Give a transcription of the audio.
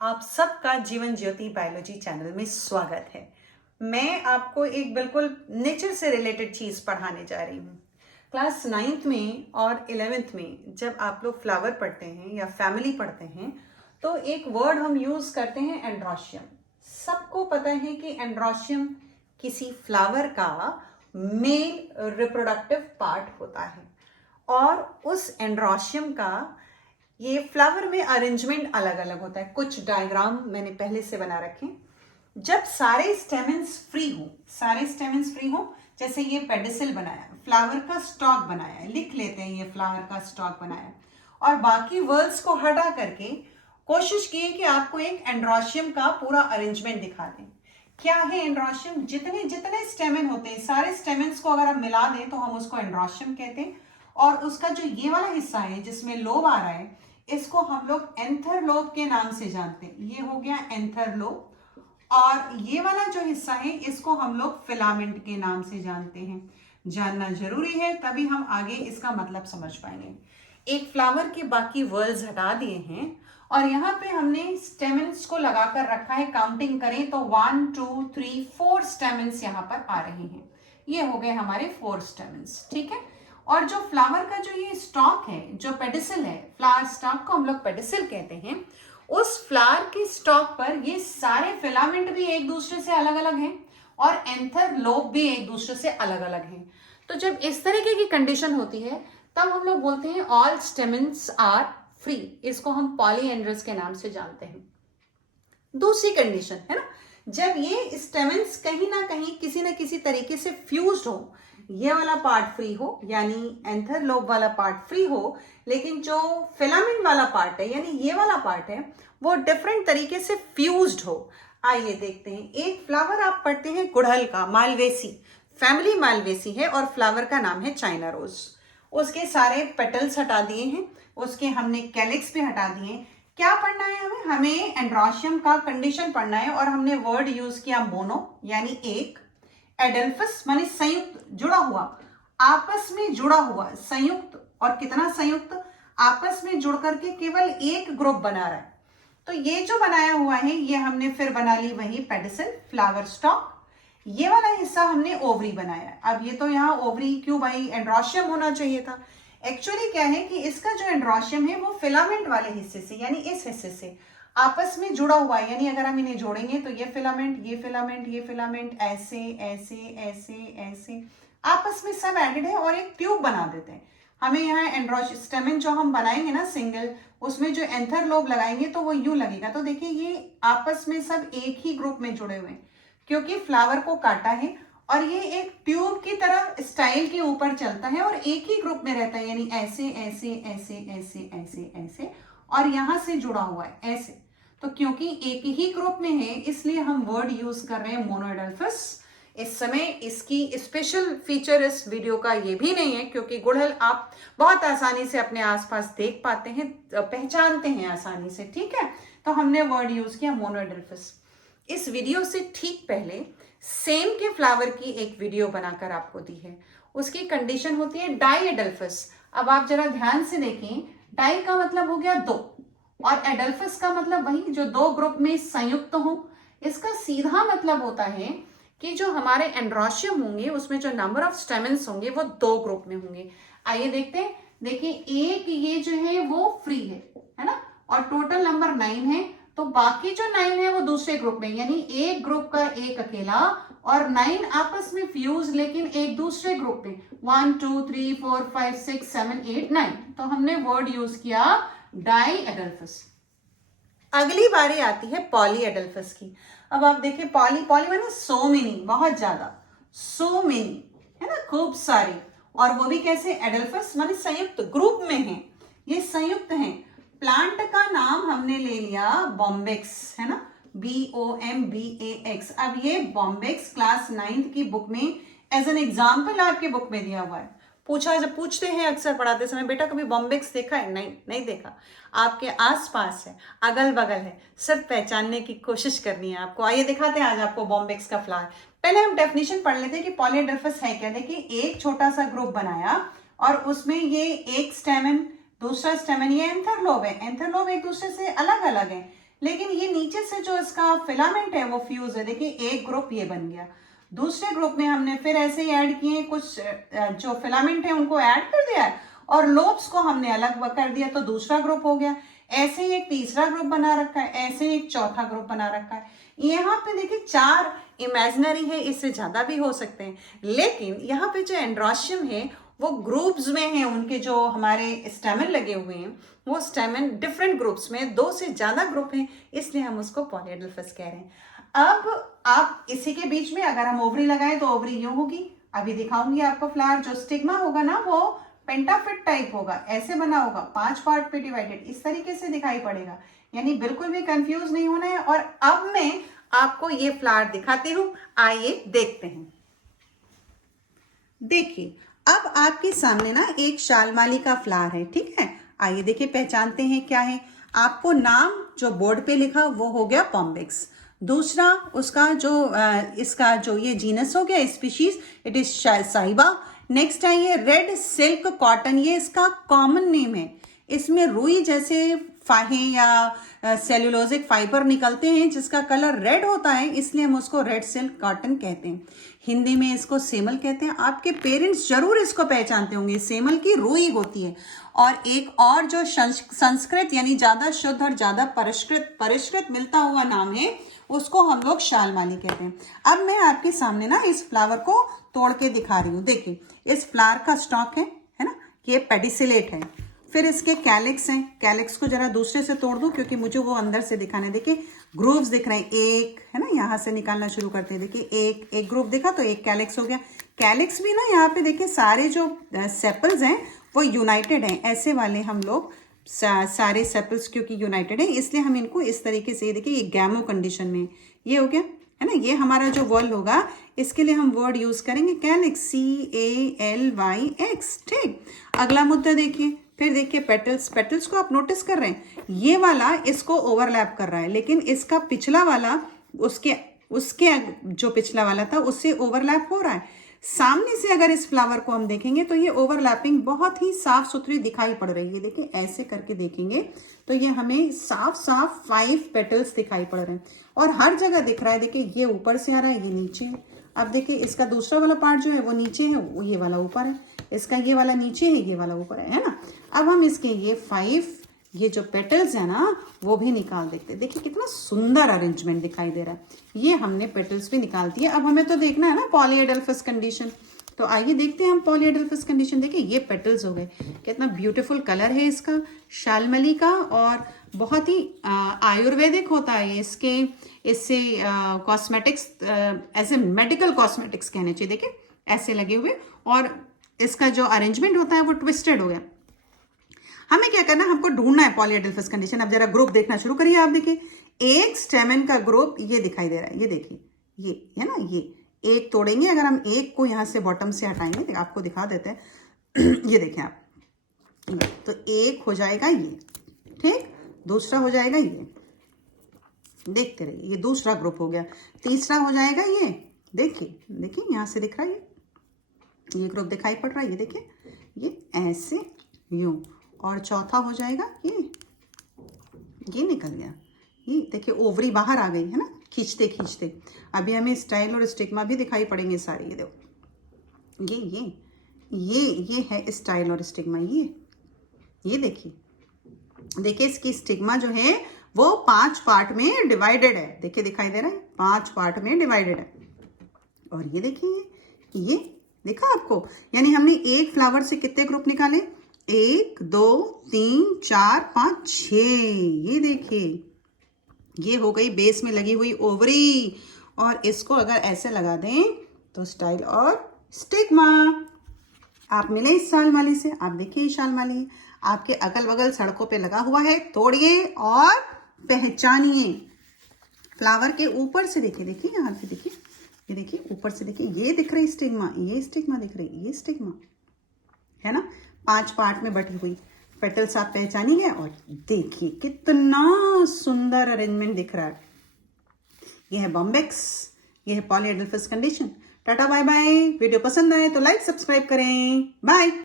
आप सबका Jeevan Jyoti biology channel में स्वागत है। मैं आपको एक बिल्कुल नेचर से रिलेटेड चीज़ पढ़ाने जा रही हूँ। क्लास 9th में और 11th में जब आप लोग फ्लावर पढ़ते हैं या फैमिली पढ़ते हैं तो एक वर्ड हम यूज़ करते हैं एंड्रोशियम। सबको पता है कि एंड्रोशियम किसी फ्लावर का मेल रिप्रोडक्टिव पार्ट होता है और उस एंड्रोशियम का ये फ्लावर में अरेंजमेंट अलग अलग होता है। कुछ डायग्राम मैंने पहले से बना रखे। जब सारे स्टेमेंस फ्री हो, जैसे ये पेडिसिल बनाया, फ्लावर का स्टॉक बनाया, लिख लेते हैं ये फ्लावर का स्टॉक बनाया, और बाकी वर्ड्स को हटा करके कोशिश की कि आपको एक एंड्रोशियम का पूरा अरेंजमेंट दिखा दें। क्या है एंड्रोशियम? जितने जितने स्टेमेन होते हैं, सारे स्टेमेन्स को अगर आप मिला दें तो हम उसको एंड्रोशियम कहते हैं। और उसका जो ये वाला हिस्सा है जिसमें लोब आ रहा है, इसको हम लोग एंथर लोब के नाम से जानते हैं। ये हो गया एंथर लोब, और ये वाला जो हिस्सा है इसको हम लोग फिलामेंट के नाम से जानते हैं। जानना जरूरी है, तभी हम आगे इसका मतलब समझ पाएंगे। एक फ्लावर के बाकी वर्ड्स हटा दिए हैं और यहाँ पे हमने स्टेमेंस को लगाकर रखा है। काउंटिंग करें तो 1 2 3 4 स्टेमेंस यहाँ पर आ रहे हैं। ये हो गए हमारे 4 स्टेमेंस, ठीक है। और जो फ्लावर का जो ये स्टॉक है, जो पेडिसिल है, फ्लावर स्टॉक को हम लोग पेडिसिल कहते हैं, उस फ्लावर के स्टॉक पर ये सारे फिलामेंट भी एक दूसरे से अलग अलग हैं और एंथर लोब भी एक दूसरे से अलग अलग हैं। तो जब इस तरीके की कंडीशन होती है तब हम लोग बोलते हैं ऑल स्टेमेंस आर फ्री। इसको हम पॉलीएंड्रस के नाम से जानते हैं। दूसरी कंडीशन है ना, जब ये स्टेमेंस कहीं ना कहीं किसी ना किसी तरीके से फ्यूज्ड हो, ये वाला पार्ट फ्री हो यानी एंथर लोब वाला पार्ट फ्री हो, लेकिन जो फिलामेंट वाला पार्ट है यानी ये वाला पार्ट है वो डिफरेंट तरीके से फ्यूज्ड हो। आइए देखते हैं। एक फ्लावर आप पढ़ते हैं गुड़हल का, मालवेसी, फैमिली मालवेसी है और फ्लावर का नाम है चाइना रोज। उसके सारे पेटल्स हटा दिए हैं, उसके हमने कैलिक्स भी हटा दिए। क्या पढ़ना है हमें एंड्रोशियम का कंडीशन पढ़ना है और हमने वर्ड यूज किया मोनो यानी एक, एडल्फस माने संयुक्त, जुड़ा हुआ, आपस में जुड़ा हुआ, संयुक्त। और कितना संयुक्त? आपस में जुड़ करके केवल एक ग्रुप बना रहा है। तो ये जो बनाया हुआ है ये हमने फिर बना ली वही पेडिसिल, फ्लावर स्टॉक। ये वाला हिस्सा हमने ओवरी बनाया। अब ये तो यहाँ ओवरी क्यों भाई, एंड्रोशियम होना चाहिए था। एक्चुअली क्या है कि इसका जो एंड्रोशियम है वो फिलामेंट वाले हिस्से से यानी इस हिस्से से आपस में जुड़ा हुआ है। यानी अगर हम इन्हें जोड़ेंगे तो ये फिलामेंट, ये फिलामेंट, ये फिलामेंट, ऐसे ऐसे ऐसे ऐसे आपस में सब एडेड है और एक ट्यूब बना देते हैं। हमें यहाँ एंड्रोशियम स्टेमेन जो हम बनाएंगे ना सिंगल, उसमें जो एंथर लोब लगाएंगे तो वो यूं लगेगा। तो देखिए ये आपस में सब एक ही ग्रुप में जुड़े हुए हैं क्योंकि फ्लावर को काटा है और ये एक ट्यूब की तरह स्टाइल के ऊपर चलता है और एक ही ग्रुप में रहता है। यानी ऐसे ऐसे ऐसे ऐसे ऐसे ऐसे और यहां से जुड़ा हुआ है ऐसे। तो क्योंकि एक ही ग्रुप में है इसलिए हम वर्ड यूज कर रहे हैं मोनोएडल्फस। इस समय इसकी स्पेशल फीचर इस वीडियो का ये भी नहीं है क्योंकि गुड़हल आप बहुत आसानी से अपने आसपास देख पाते हैं, पहचानते हैं आसानी से, ठीक है। तो हमने वर्ड यूज किया मोनोएडल्फस। इस वीडियो से ठीक पहले सेम के फ्लावर की एक वीडियो बनाकर आपको दी है। उसकी कंडीशन होती है डाईएडल्फस। अब आप जरा ध्यान से देखें, डाई का मतलब हो गया दो और एडल्फस का मतलब वही जो दो ग्रुप में संयुक्त हो। इसका सीधा मतलब होता है कि जो हमारे एंड्रोशियम होंगे उसमें जो नंबर ऑफ स्टेमेंस होंगे वो दो ग्रुप में होंगे। आइए देखते हैं। देखिए एक ये जो है वो फ्री है ना, और टोटल नंबर 9 है। तो बाकी जो 9 है वो दूसरे ग्रुप में, यानी एक ग्रुप का एक अकेला और 9 आपस में फ्यूज लेकिन एक दूसरे ग्रुप में। 1 2 3 4 5 6 7 8 9। तो हमने वर्ड यूज किया डाई एडल्फस। अगली बारी आती है पॉली एडल्फस की। अब आप देखिए पॉली, पॉली माने सो मेनी, बहुत ज्यादा, सो मेनी है ना, खूब सारी। और वो भी कैसे? एडल्फस माने संयुक्त, ग्रुप में है, ये संयुक्त हैं। प्लांट का नाम हमने ले लिया बॉम्बेक्स, है ना, BOMBAX। अब ये बॉम्बेक्स क्लास 9th की बुक में एज एन एग्जाम्पल आपके बुक में दिया हुआ है। पूछा, जब पूछते हैं अक्सर पढ़ाते समय, बेटा कभी बॉम्बेक्स देखा है? नहीं, नहीं देखा। आपके आसपास है, अगल बगल है, सिर्फ पहचानने की कोशिश करनी है आपको। आइए दिखाते हैं आज आपको बॉम्बेक्स का फ्लावर। पहले हम डेफिनेशन पढ़ लेते हैं कि पॉलीएडल्फस है क्या। देखिए एक छोटा सा ग्रुप बनाया और उसमें ये एक स्टेमन, दूसरा स्टेमन, ये एंथर लोब है। एंथर लोब एक दूसरे से अलग अलग है लेकिन ये नीचे से जो इसका फिलामेंट है वो फ्यूज है। देखिए एक ग्रुप ये बन गया, दूसरे ग्रुप में हमने फिर ऐसे ही ऐड किए, कुछ जो फिलामेंट है उनको ऐड कर दिया है और लोब्स को हमने अलग कर दिया, तो दूसरा ग्रुप हो गया। ऐसे ही एक तीसरा ग्रुप बना रखा है, ऐसे ही एक चौथा ग्रुप बना रखा है। यहाँ पे देखिए 4 इमेजिनरी है, इससे ज्यादा भी हो सकते हैं, लेकिन यहाँ पे जो एंड्रोशियम है वो ग्रुप्स में है। उनके जो हमारे स्टेमन लगे हुए हैं वो स्टेमन डिफरेंट ग्रुप्स में, 2 से ज्यादा ग्रुप हैं, इसलिए हम उसको पॉलीएडल्फस कह रहे हैं। अब आप इसी के बीच में अगर हम ओवरी लगाएं तो ओवरी यूं होगी। अभी दिखाऊंगी आपको फ्लावर। जो स्टिग्मा होगा ना वो पेंटाफिट टाइप होगा, ऐसे बना होगा, 5 पार्ट पे डिवाइडेड, इस तरीके से दिखाई पड़ेगा। यानी बिल्कुल भी कंफ्यूज नहीं होना है। और अब मैं आपको ये फ्लावर दिखाती हूं, आइए देखते हैं। देखिए अब आपके सामने ना एक शालमाली का फ्लावर है, ठीक है। आइए देखिए पहचानते हैं क्या है। आपको नाम जो बोर्ड पे लिखा वो हो गया पॉम्बिक्स। दूसरा उसका जो इसका जो ये जीनस हो गया, स्पीशीज, इट इज साइबा। नेक्स्ट है ये रेड सिल्क कॉटन, ये इसका कॉमन नेम है। इसमें रुई जैसे फाहे या सेल्यूलोजिक फाइबर निकलते हैं जिसका कलर रेड होता है, इसलिए हम उसको रेड सिल्क कॉटन कहते हैं। हिंदी में इसको सेमल कहते हैं। आपके पेरेंट्स जरूर इसको पहचानते होंगे, सेमल की रुई होती है। और एक और जो संस्कृत यानी ज्यादा शुद्ध और ज्यादा परिष्कृत मिलता हुआ नाम है, उसको हम लोग शालमाली कहते हैं। अब मैं आपके सामने ना इस फ्लावर को तोड़ के दिखा रही हूँ। देखिए इस फ्लावर का स्टॉक है ना, ये पेडिसिलेट है। फिर इसके कैलिक्स हैं। कैलिक्स को जरा दूसरे से तोड़ दूं क्योंकि मुझे वो अंदर से दिखाने। देखिए ग्रूव्स दिख रहे हैं, एक है ना, यहाँ से निकालना शुरू करते हैं। देखिए एक ग्रूव दिखा तो एक कैलिक्स हो गया। कैलिक्स भी ना यहाँ पे देखिए सारे जो सेपल्स हैं वो यूनाइटेड हैं। ऐसे वाले हम लोग सारे सेपल्स क्योंकि यूनाइटेड है इसलिए हम इनको इस तरीके से, देखिए ये गैमो कंडीशन में ये हो गया है ना। ये हमारा जो वर्ड होगा इसके लिए हम वर्ड यूज करेंगे कैलिक्स, CALYX, ठीक। अगला मुद्दा देखिए, फिर देखिए पेटल्स को आप नोटिस कर रहे हैं, ये वाला इसको ओवरलैप कर रहा है, लेकिन इसका पिछला वाला उसके जो पिछला वाला था उससे ओवरलैप हो रहा है। सामने से अगर इस फ्लावर को हम देखेंगे तो ये ओवरलैपिंग बहुत ही साफ सुथरी दिखाई पड़ रही है। देखिए ऐसे करके देखेंगे तो ये हमें साफ 5 पेटल्स दिखाई पड़ रहे हैं और हर जगह दिख रहा है। देखिए ये ऊपर से आ रहा है, ये नीचे है। अब देखिए इसका दूसरा वाला पार्ट जो है वो नीचे है, वो ये वाला ऊपर है। इसका ये वाला नीचे है, ये वाला ऊपर है ना। अब हम इसके ये 5 ये जो पेटल्स है ना वो भी निकाल देते हैं। देखिए कितना सुंदर अरेंजमेंट दिखाई दे रहा है। ये हमने पेटल्स भी निकाल दिए। अब हमें तो देखना है ना पॉलीएडल्फस कंडीशन, तो आइए देखते हैं हम पॉलीएडल्फस कंडीशन। देखिए ये पेटल्स हो गए, कितना ब्यूटीफुल कलर है इसका शालमली का और बहुत ही आयुर्वेदिक होता है। इससे cosmetics as a medical cosmetics कहने चाहिए। देखिए ऐसे लगे हुए और इसका जो अरेंजमेंट होता है वो ट्विस्टेड हो गया। हमें क्या करना है, हमको ढूंढना है पॉलीएडल्फस कंडीशन। अब जरा ग्रुप देखना शुरू करिए। आप देखिए एक स्टेमन का ग्रुप ये दिखाई दे रहा है, ये देखिए ये है ना, ये एक तोड़ेंगे। अगर हम एक को यहाँ से बॉटम से हटाएंगे, आपको दिखा देते हैं ये देखें आप, तो एक हो जाएगा ये, ठीक, दूसरा हो जाएगा ये, देखते रहिए, ये दूसरा ग्रुप हो गया। तीसरा हो जाएगा ये, देखिए देखिए यहाँ से दिख रहा है ये ग्रुप दिखाई पड़ रहा है, ये देखिए ये ऐसे यूं। और चौथा हो जाएगा ये निकल गया, ये देखिए ओवरी बाहर आ गई है ना, खींचते खींचते। अभी हमें स्टाइल और स्टिग्मा भी दिखाई पड़ेंगे सारे। ये देखो ये है स्टाइल और स्टिग्मा। ये देखिए इसकी स्टिग्मा जो है वो 5 पार्ट में डिवाइडेड है। देखिए दिखाई दे रहा है, 5 पार्ट में डिवाइडेड है। और ये देखिए ये देखा आपको, यानी हमने एक फ्लावर से कितने ग्रुप निकाले, 1 2 3 4 5 6। ये देखिए ये हो गई बेस में लगी हुई ओवरी। और इसको अगर ऐसे लगा दें तो स्टाइल और स्टिग्मा। आप मिले इस शालमाली से, आप देखिए ये शालमाली आपके अगल बगल सड़कों पे लगा हुआ है, तोड़िए और पहचानिए। फ्लावर के ऊपर से देखिए यहाँ पे देखिए, ये देखिए ऊपर से देखिए, ये दिख रही स्टिग्मा, ये स्टिग्मा दिख रही, ये स्टिग्मा है ना। 5 पार्ट में बटी हुई पेटल्स आप पहचानिए और देखिए कितना सुंदर अरेंजमेंट दिख रहा है। ये है बॉम्बिक्स, ये है polyadelphous condition. Tata bye bye. Video पसंद आए तो लाइक सब्सक्राइब करें। बाय।